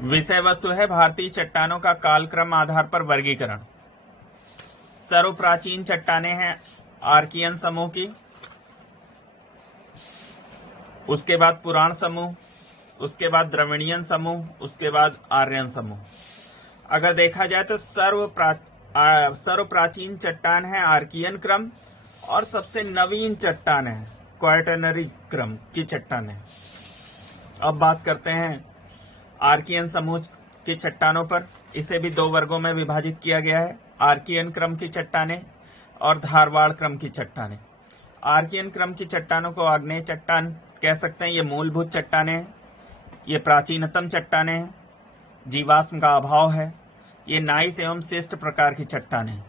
विषय वस्तु है भारतीय चट्टानों का कालक्रम आधार पर वर्गीकरण। सर्व प्राचीन चट्टानें हैं आर्कियन समूह की, उसके बाद पुराण समूह, उसके बाद द्रविड़ियन समूह, उसके बाद आर्यन समूह। अगर देखा जाए तो सर्व प्राचीन चट्टान है आर्कियन क्रम और सबसे नवीन चट्टान है क्वाटरनरी क्रम की चट्टानें। अब बात करते हैं आर्कियन समूह की चट्टानों पर। इसे भी दो वर्गों में विभाजित किया गया है, आर्कियन क्रम की चट्टानें और धारवाड़ क्रम की चट्टानें। आर्कियन क्रम की चट्टानों को आग्नेय चट्टान कह सकते हैं। ये मूलभूत चट्टानें हैं, ये प्राचीनतम चट्टानें हैं, जीवाश्म का अभाव है, ये नाइस एवं शिष्ट प्रकार की चट्टानें हैं।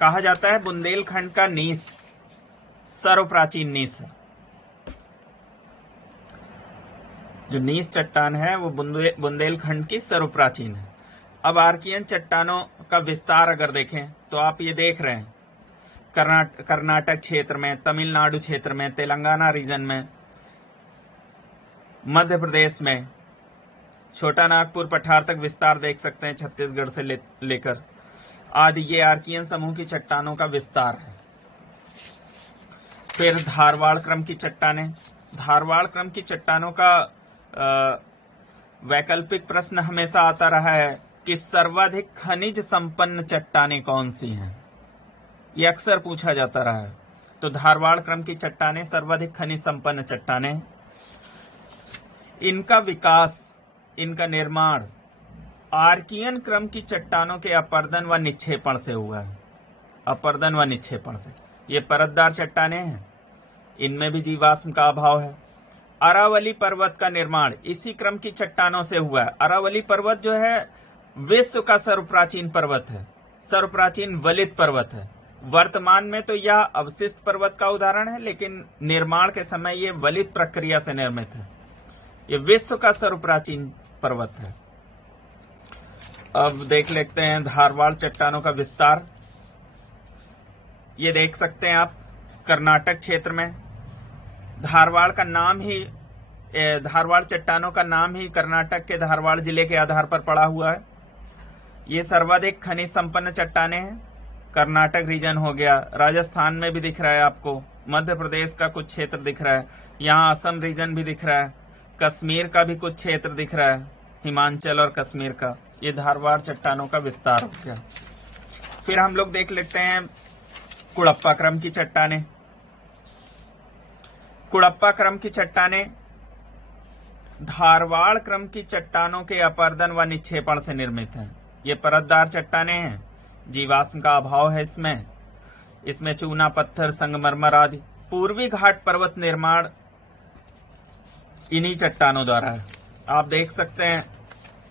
कहा जाता है बुंदेलखंड का नीस सर्व प्राचीन नीस है। जो नीस चट्टान है वो बुंदेलखंड की सर्व प्राचीन है। अब आर्कियन चट्टानों का विस्तार अगर देखें तो आप ये देख रहे हैं कर्नाटक क्षेत्र में, तमिलनाडु क्षेत्र में, तेलंगाना रीजन में, मध्य प्रदेश में, छोटा नागपुर पठार तक विस्तार देख सकते हैं, छत्तीसगढ़ से लेकर आदि। ये आर्कियन समूह की चट्टानों का विस्तार है। फिर धारवाड़ क्रम की चट्टानें। धारवाड़ क्रम की चट्टानों का वैकल्पिक प्रश्न हमेशा आता रहा है कि सर्वाधिक खनिज संपन्न चट्टानें कौन सी हैं, ये अक्सर पूछा जाता रहा है। तो धारवाड़ क्रम की चट्टानें सर्वाधिक खनिज संपन्न चट्टानें। इनका विकास, इनका निर्माण आर्कियन क्रम की चट्टानों के अपर्दन व निक्षेपण से हुआ है। अपर्दन व निक्षेपण से। ये परतदार चट्टानें हैं, इनमें भी जीवाश्म का अभाव है। अरावली पर्वत का निर्माण इसी क्रम की चट्टानों से हुआ है। अरावली पर्वत जो है विश्व का सर्वप्राचीन पर्वत है, सर्वप्राचीन वलित पर्वत है। वर्तमान में तो यह अवशिष्ट पर्वत का उदाहरण है, लेकिन निर्माण के समय यह वलित प्रक्रिया से निर्मित है। यह विश्व का सर्वप्राचीन पर्वत है। अब देख लेते हैं धारवाड़ चट्टानों का विस्तार। ये देख सकते हैं आप कर्नाटक क्षेत्र में धारवाड़ चट्टानों का नाम ही कर्नाटक के धारवाड़ जिले के आधार पर पड़ा हुआ है। ये सर्वाधिक खनिज संपन्न चट्टानें हैं। कर्नाटक रीजन हो गया, राजस्थान में भी दिख रहा है आपको, मध्य प्रदेश का कुछ क्षेत्र दिख रहा है, यहाँ असम रीजन भी दिख रहा है, कश्मीर का भी कुछ क्षेत्र दिख रहा है, हिमाचल और कश्मीर का। ये धारवाड़ चट्टानों का विस्तार हो गया। फिर हम लोग देख लेते हैं कुड़प्पा क्रम की चट्टानें। कुड़प्पा क्रम की चट्टानें धारवाड़ क्रम की चट्टानों के अपर्दन व निक्षेपण से निर्मित हैं। ये परतदार चट्टानें हैं, जीवाश्म का अभाव है इसमें चूना पत्थर, संगमरमर आदि। पूर्वी घाट पर्वत निर्माण इन्हीं चट्टानों द्वारा है। आप देख सकते हैं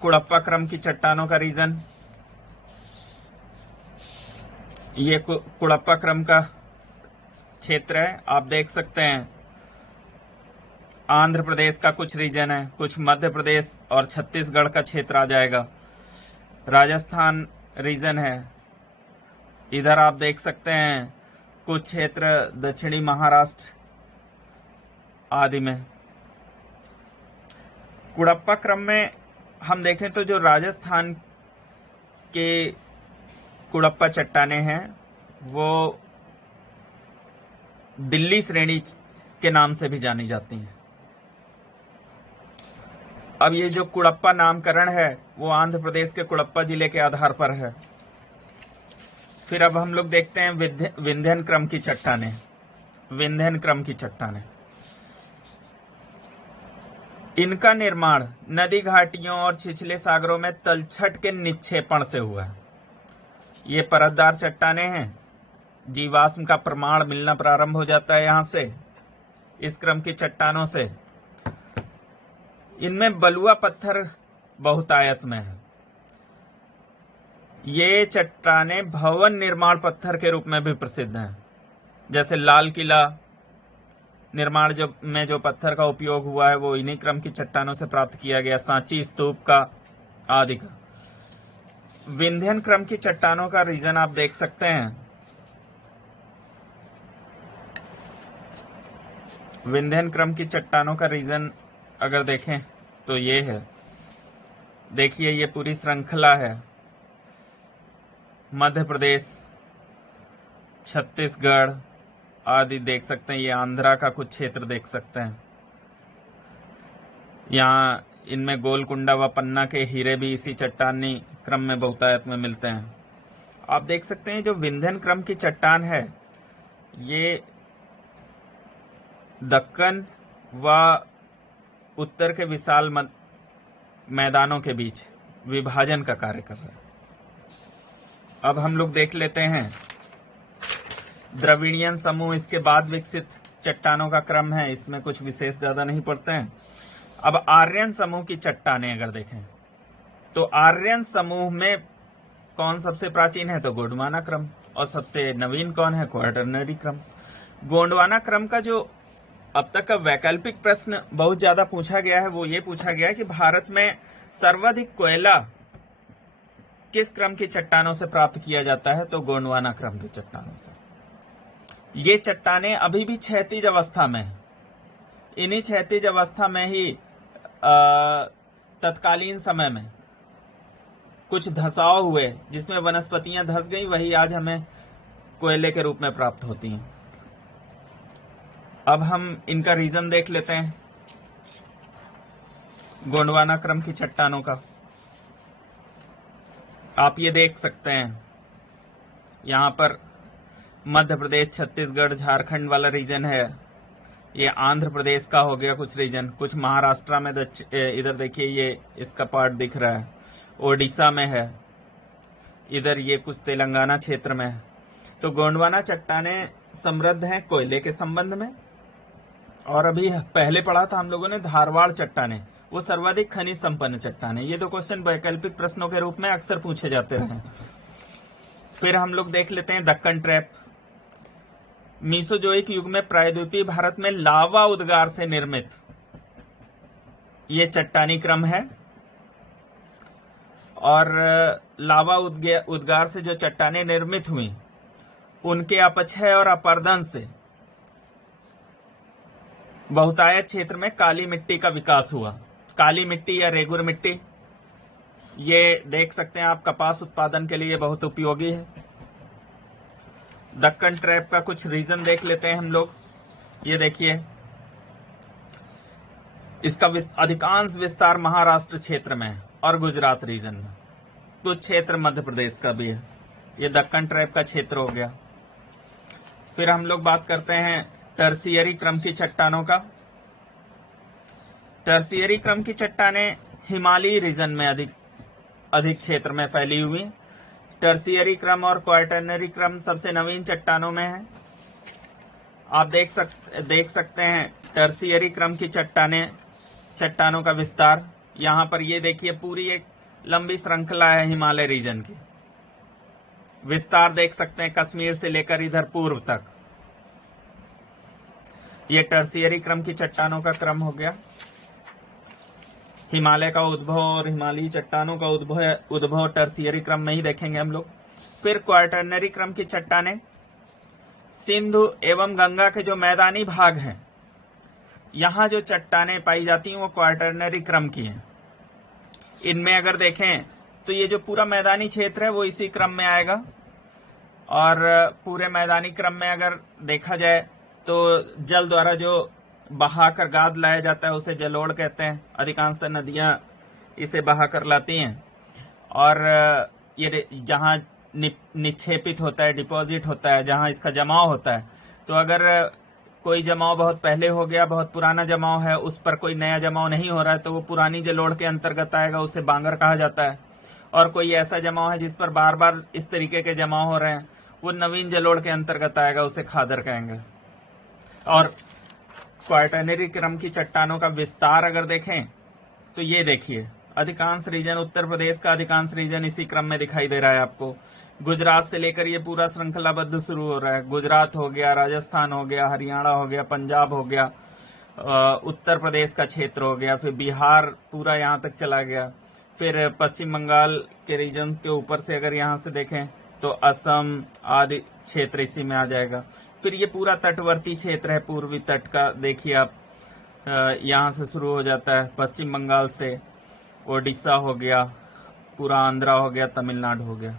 कुड़प्पा क्रम की चट्टानों का रीजन। ये कुड़प्पा क्रम का क्षेत्र है, आप देख सकते हैं। आंध्र प्रदेश का कुछ रीजन है, कुछ मध्य प्रदेश और छत्तीसगढ़ का क्षेत्र आ जाएगा, राजस्थान रीजन है। इधर आप देख सकते हैं कुछ क्षेत्र दक्षिणी महाराष्ट्र आदि में। कुड़प्पा क्रम में हम देखें तो जो राजस्थान के कुड़प्पा चट्टानें हैं वो दिल्ली श्रेणी के नाम से भी जानी जाती हैं। अब ये जो कुड़प्पा नामकरण है वो आंध्र प्रदेश के कुड़प्पा जिले के आधार पर है। फिर अब हम लोग देखते हैं विंध्यन क्रम की चट्टानें। विंध्यन क्रम की चट्टानें, इनका निर्माण नदी घाटियों और छिछले सागरों में तलछट के निक्षेपण से हुआ है। ये परतदार चट्टानें हैं, जीवाश्म का प्रमाण मिलना प्रारंभ हो जाता है यहां से, इस क्रम की चट्टानों से। इनमें बलुआ पत्थर बहुतायत में है। ये चट्टानें भवन निर्माण पत्थर के रूप में भी प्रसिद्ध हैं। जैसे लाल किला निर्माण जो पत्थर का उपयोग हुआ है वो इन्हीं क्रम की चट्टानों से प्राप्त किया गया, सांची स्तूप का आदि का। विंध्यन क्रम की चट्टानों का रीजन आप देख सकते हैं। विंध्यन क्रम की चट्टानों का रीजन अगर देखें तो ये है। देखिए ये पूरी श्रृंखला है, मध्य प्रदेश, छत्तीसगढ़ आदि देख सकते हैं। ये आंध्रा का कुछ क्षेत्र देख सकते हैं। यहाँ इनमें गोलकुंडा व पन्ना के हीरे भी इसी चट्टानी क्रम में बहुतायत में मिलते हैं। आप देख सकते हैं जो विंध्यन क्रम की चट्टान है, ये दक्कन व उत्तर के विशाल मैदानों के बीच विभाजन का कार्य कर रहा है। अब हम लोग देख लेते हैं द्रविड़ियन समूह, इसके बाद विकसित चट्टानों का क्रम है, इसमें कुछ विशेष ज्यादा नहीं पढ़ते हैं। अब आर्यन समूह की चट्टानें अगर देखें तो आर्यन समूह में कौन सबसे प्राचीन है, तो गोंडवाना क्रम, और सबसे नवीन कौन है, क्वाटरनरी क्रम। गोंडवाना क्रम का जो अब तक का वैकल्पिक प्रश्न बहुत ज्यादा पूछा गया है, वो ये पूछा गया है कि भारत में सर्वाधिक कोयला किस क्रम की चट्टानों से प्राप्त किया जाता है, तो गोंडवाना क्रम की चट्टानों से। ये चट्टानें अभी भी क्षैतिज अवस्था में है। इन्हीं क्षैतिज अवस्था में ही तत्कालीन समय में कुछ धसाव हुए जिसमें वनस्पतियां धस गई, वही आज हमें कोयले के रूप में प्राप्त होती हैं। अब हम इनका रीजन देख लेते हैं गोंडवाना क्रम की चट्टानों का। आप ये देख सकते हैं यहां पर मध्य प्रदेश, छत्तीसगढ़, झारखंड वाला रीजन है। ये आंध्र प्रदेश का हो गया कुछ रीजन, कुछ महाराष्ट्र में, इधर देखिए ये इसका पार्ट दिख रहा है, ओडिशा में है, इधर ये कुछ तेलंगाना क्षेत्र में है। तो गोंडवाना चट्टानें समृद्ध हैं कोयले के संबंध में। और अभी पहले पढ़ा था हम लोगों ने धारवाड़ चट्टानें, वो सर्वाधिक खनिज संपन्न चट्टानें। ये दो क्वेश्चन वैकल्पिक प्रश्नों के रूप में अक्सर पूछे जाते रहे। फिर हम लोग देख लेते हैं दक्कन ट्रैप। मीसोजोइक युग में प्रायद्वीपीय भारत में लावा उद्गार से निर्मित ये चट्टानी क्रम है, और लावा उद्गार से जो चट्टानें निर्मित हुई उनके अपक्षय और अपर्दन से बहुतायत क्षेत्र में काली मिट्टी का विकास हुआ। काली मिट्टी या रेगुर मिट्टी, ये देख सकते हैं आप, कपास उत्पादन के लिए बहुत उपयोगी है। दक्कन ट्रैप का कुछ रीजन देख लेते हैं हम लोग। ये देखिए इसका अधिकांश विस्तार महाराष्ट्र क्षेत्र में है और गुजरात रीजन में, कुछ क्षेत्र मध्य प्रदेश का भी है। ये दक्कन ट्रैप का क्षेत्र हो गया। फिर हम लोग बात करते हैं टर्सियरी क्रम की चट्टानों का। टर्सियरी क्रम की चट्टानें हिमालयी रीजन में अधिक क्षेत्र में फैली हुई। टर्सियरी क्रम और क्वाटरनरी क्रम सबसे नवीन चट्टानों में है। आप देख सकते हैं टर्सियरी क्रम की चट्टानों का विस्तार। यहां पर ये देखिए पूरी एक लंबी श्रृंखला है हिमालय रीजन की। विस्तार देख सकते हैं कश्मीर से लेकर इधर पूर्व तक। ये टर्सियरी क्रम की चट्टानों का क्रम हो गया। हिमालय का उद्भव और हिमालयी चट्टानों का उद्भव टर्सियरी क्रम में ही देखेंगे हम लोग। फिर क्वाटरनरी क्रम की चट्टानें सिंधु एवं गंगा के जो मैदानी भाग हैं, यहां जो चट्टानें पाई जाती हैं वो क्वाटरनरी क्रम की हैं। इनमें अगर देखें तो ये जो पूरा मैदानी क्षेत्र है वो इसी क्रम में आएगा। और पूरे मैदानी क्रम में अगर देखा जाए तो जल द्वारा जो बहाकर गाद लाया जाता है उसे जलोढ़ कहते हैं। अधिकांशतः नदियां इसे बहाकर लाती हैं। और ये जहां निक्षेपित होता है, डिपॉजिट होता है, जहां इसका जमाव होता है, तो अगर कोई जमाव बहुत पहले हो गया, बहुत पुराना जमाव है, उस पर कोई नया जमाव नहीं हो रहा है, तो वो पुरानी जलोढ़ के अंतर्गत आएगा, उसे बांगर कहा जाता है। और कोई ऐसा जमाव है जिस पर बार बार इस तरीके के जमाव हो रहे हैं, वो नवीन जलोढ़ के अंतर्गत आएगा, उसे खादर कहेंगे। और क्वाटरनरी क्रम की चट्टानों का विस्तार अगर देखें तो ये देखिए अधिकांश रीजन, उत्तर प्रदेश का अधिकांश रीजन इसी क्रम में दिखाई दे रहा है आपको। गुजरात से लेकर ये पूरा श्रृंखलाबद्ध शुरू हो रहा है। गुजरात हो गया, राजस्थान हो गया, हरियाणा हो गया, पंजाब हो गया, उत्तर प्रदेश का क्षेत्र हो गया, फिर बिहार पूरा यहाँ तक चला गया। फिर पश्चिम बंगाल के रीजन के ऊपर से अगर यहाँ से देखें तो असम आदि क्षेत्र इसी में आ जाएगा। फिर ये पूरा तटवर्ती क्षेत्र है, पूर्वी तट का देखिए आप, यहाँ से शुरू हो जाता है पश्चिम बंगाल से, ओडिशा हो गया, पूरा आंध्रा हो गया, तमिलनाडु हो गया।